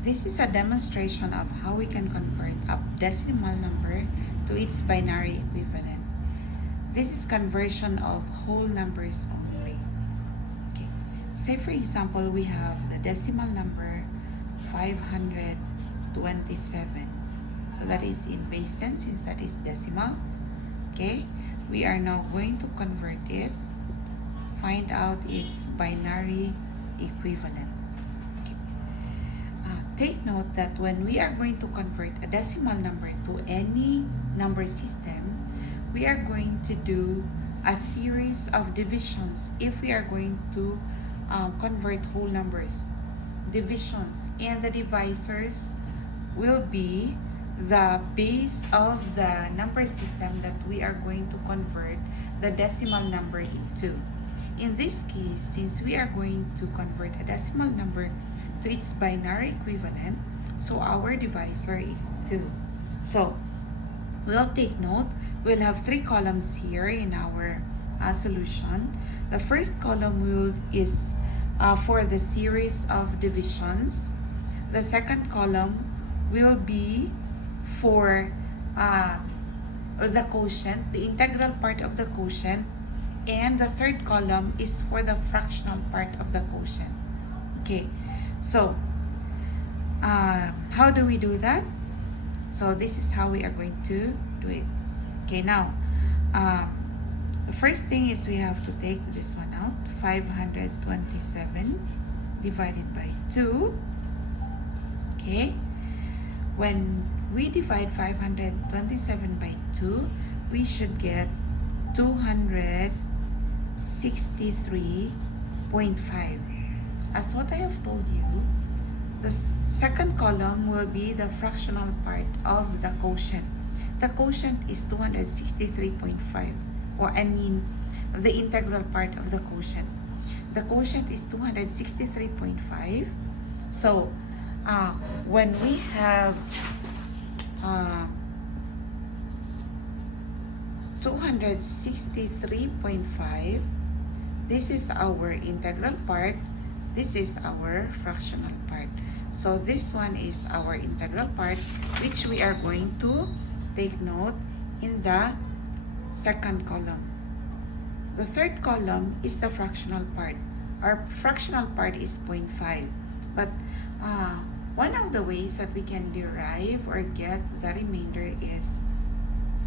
This is a demonstration of how we can convert a decimal number to its binary equivalent. This is conversion of whole numbers only. Okay. Say for example, we have the decimal number 527. So that is in base 10 since that is decimal. Okay. We are now going to convert it, find out its binary equivalent. Take note that when we are going to convert a decimal number to any number system, we are going to do a series of divisions if we are going to convert whole numbers. Divisions, and the divisors will be the base of the number system that we are going to convert the decimal number into. In this case, since we are going to convert a decimal number to its binary equivalent, so our divisor is 2. So we'll take note, we'll have 3 columns here in our solution. The first column is for the series of divisions. The second column will be for the quotient, the integral part of the quotient, and the third column is for the fractional part of the quotient. Okay. So, how do we do that? So, this is how we are going to do it. Okay, now, the first thing is we have to take this one out. 527 divided by 2. Okay. When we divide 527 by 2, we should get 263.5. As what I have told you, the second column will be the fractional part of the quotient. The quotient is 263.5, or the integral part of the quotient. The quotient is 263.5. So, when we have 263.5, this is our integral part. This is our fractional part. So this one is our integral part, which we are going to take note in the second column. The third column is the fractional part. Our fractional part is 0.5. But one of the ways that we can derive or get the remainder is,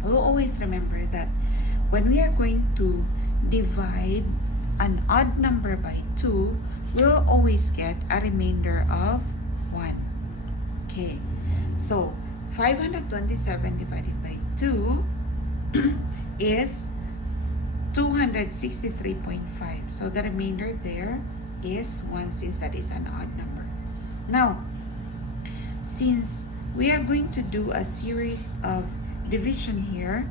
we'll always remember that when we are going to divide an odd number by 2, we'll always get a remainder of 1. Okay, so 527 divided by 2 is 263.5. So the remainder there is 1 since that is an odd number. Now, since we are going to do a series of division here,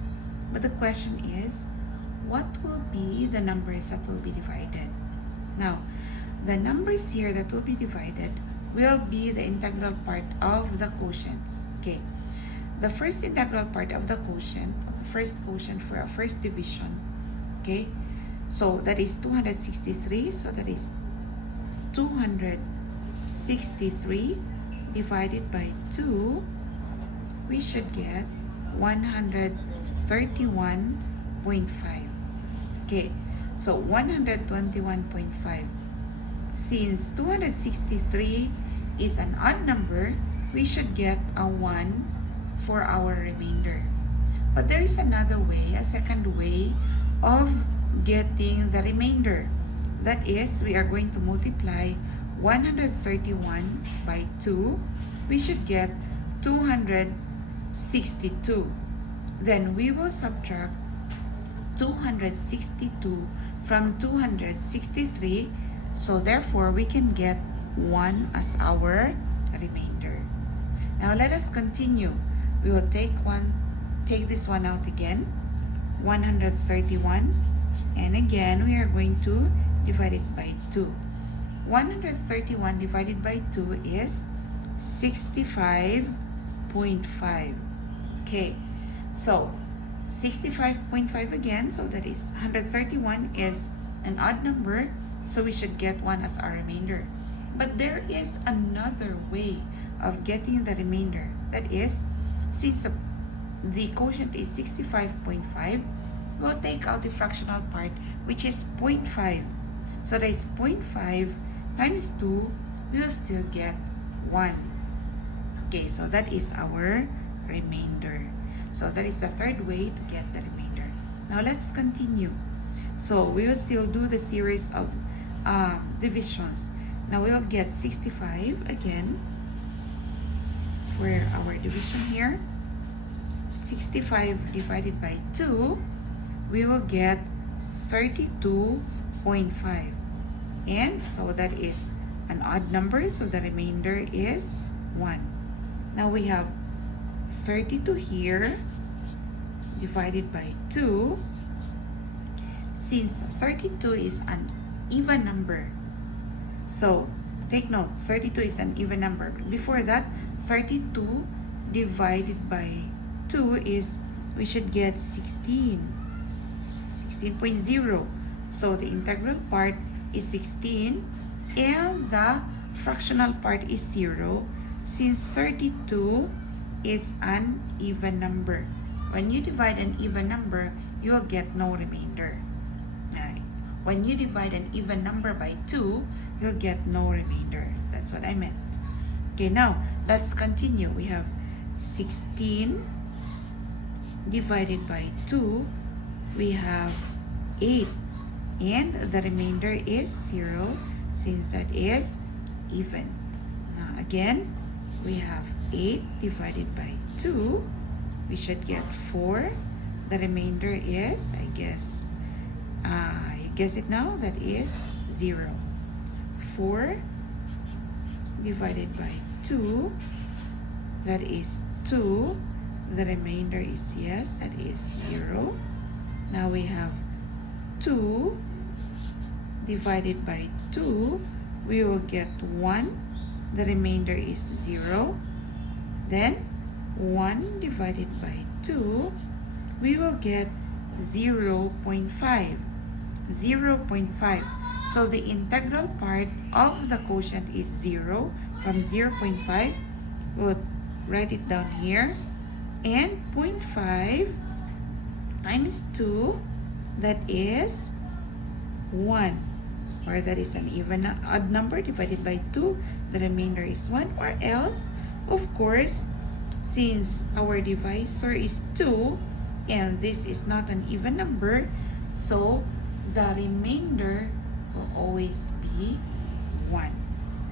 but the question is, what will be the numbers that will be divided? Now, the numbers here that will be divided will be the integral part of the quotients. Okay, the first integral part of the quotient, first quotient for a first division. Okay, so that is 263. So that is 263 divided by 2. We should get 131.5. Okay, so 121.5. Since 263 is an odd number, we should get a 1 for our remainder. But there is another way, a second way of getting the remainder. That is, we are going to multiply 131 by 2. We should get 262. Then we will subtract 262 from 263. So therefore, we can get 1 as our remainder. Now let us continue. We will take this one out again. 131. And again, we are going to divide it by 2. 131 divided by 2 is 65.5. Okay, so 65.5 again, so that is 131 is an odd number, so we should get 1 as our remainder. But there is another way of getting the remainder. That is, since the quotient is 65.5, we'll take out the fractional part, which is 0.5. So that is 0.5 times 2, we will still get 1. Okay, so that is our remainder. So that is the third way to get the remainder. Now let's continue. So we will still do the series of divisions. Now we will get 65 again for our division here. 65 divided by 2, we will get 32.5. And so that is an odd number, so the remainder is 1. Now we have 32 here divided by 2. Since 32 is an even number, so take note, 32 is an even number. Before that, 32 divided by 2 is, we should get 16.0. So the integral part is 16 and the fractional part is 0, since 32 is an even number. When you divide an even number, you will get no remainder. When you divide an even number by 2, you'll get no remainder. That's what I meant. Okay, now let's continue. We have 16 divided by 2, we have 8. And the remainder is 0, since that is even. Now again, we have 8 divided by 2. We should get 4. The remainder is, I guess it now, that is 0. 4 divided by 2, that is 2. The remainder is, yes, that is 0. Now we have 2 divided by 2, we will get 1. The remainder is 0. Then 1 divided by 2, we will get 0.5. 0.5. So the integral part of the quotient is 0 from 0.5. We'll write it down here. And 0.5 times 2, that is 1. Or that is an even odd number divided by 2. The remainder is 1. Or else, of course, since our divisor is 2 and this is not an even number, so the remainder will always be 1.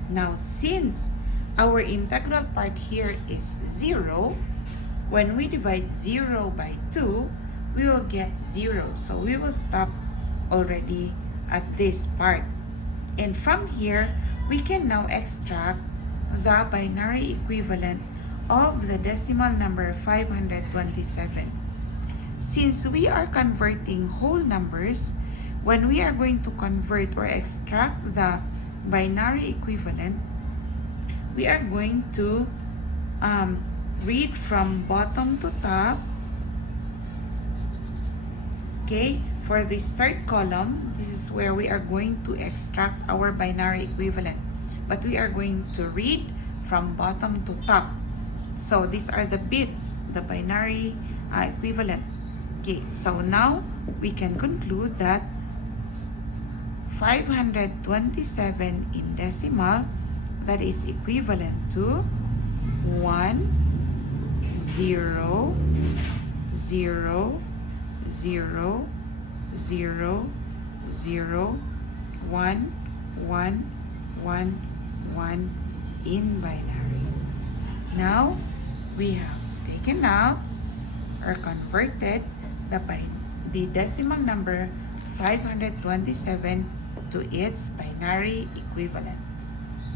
Now, since our integral part here is 0, when we divide 0 by 2, we will get 0. So we will stop already at this part. And from here, we can now extract the binary equivalent of the decimal number 527. Since we are converting whole numbers, when we are going to convert or extract the binary equivalent, we are going to read from bottom to top. Okay, for this third column, this is where we are going to extract our binary equivalent. But we are going to read from bottom to top. So these are the bits, the binary equivalent. Okay, so now we can conclude that 527 in decimal, that is equivalent to 1 0 0 0 0 0 1 1 1 1 in binary. Now we have taken out or converted the decimal number 527 to its binary equivalent.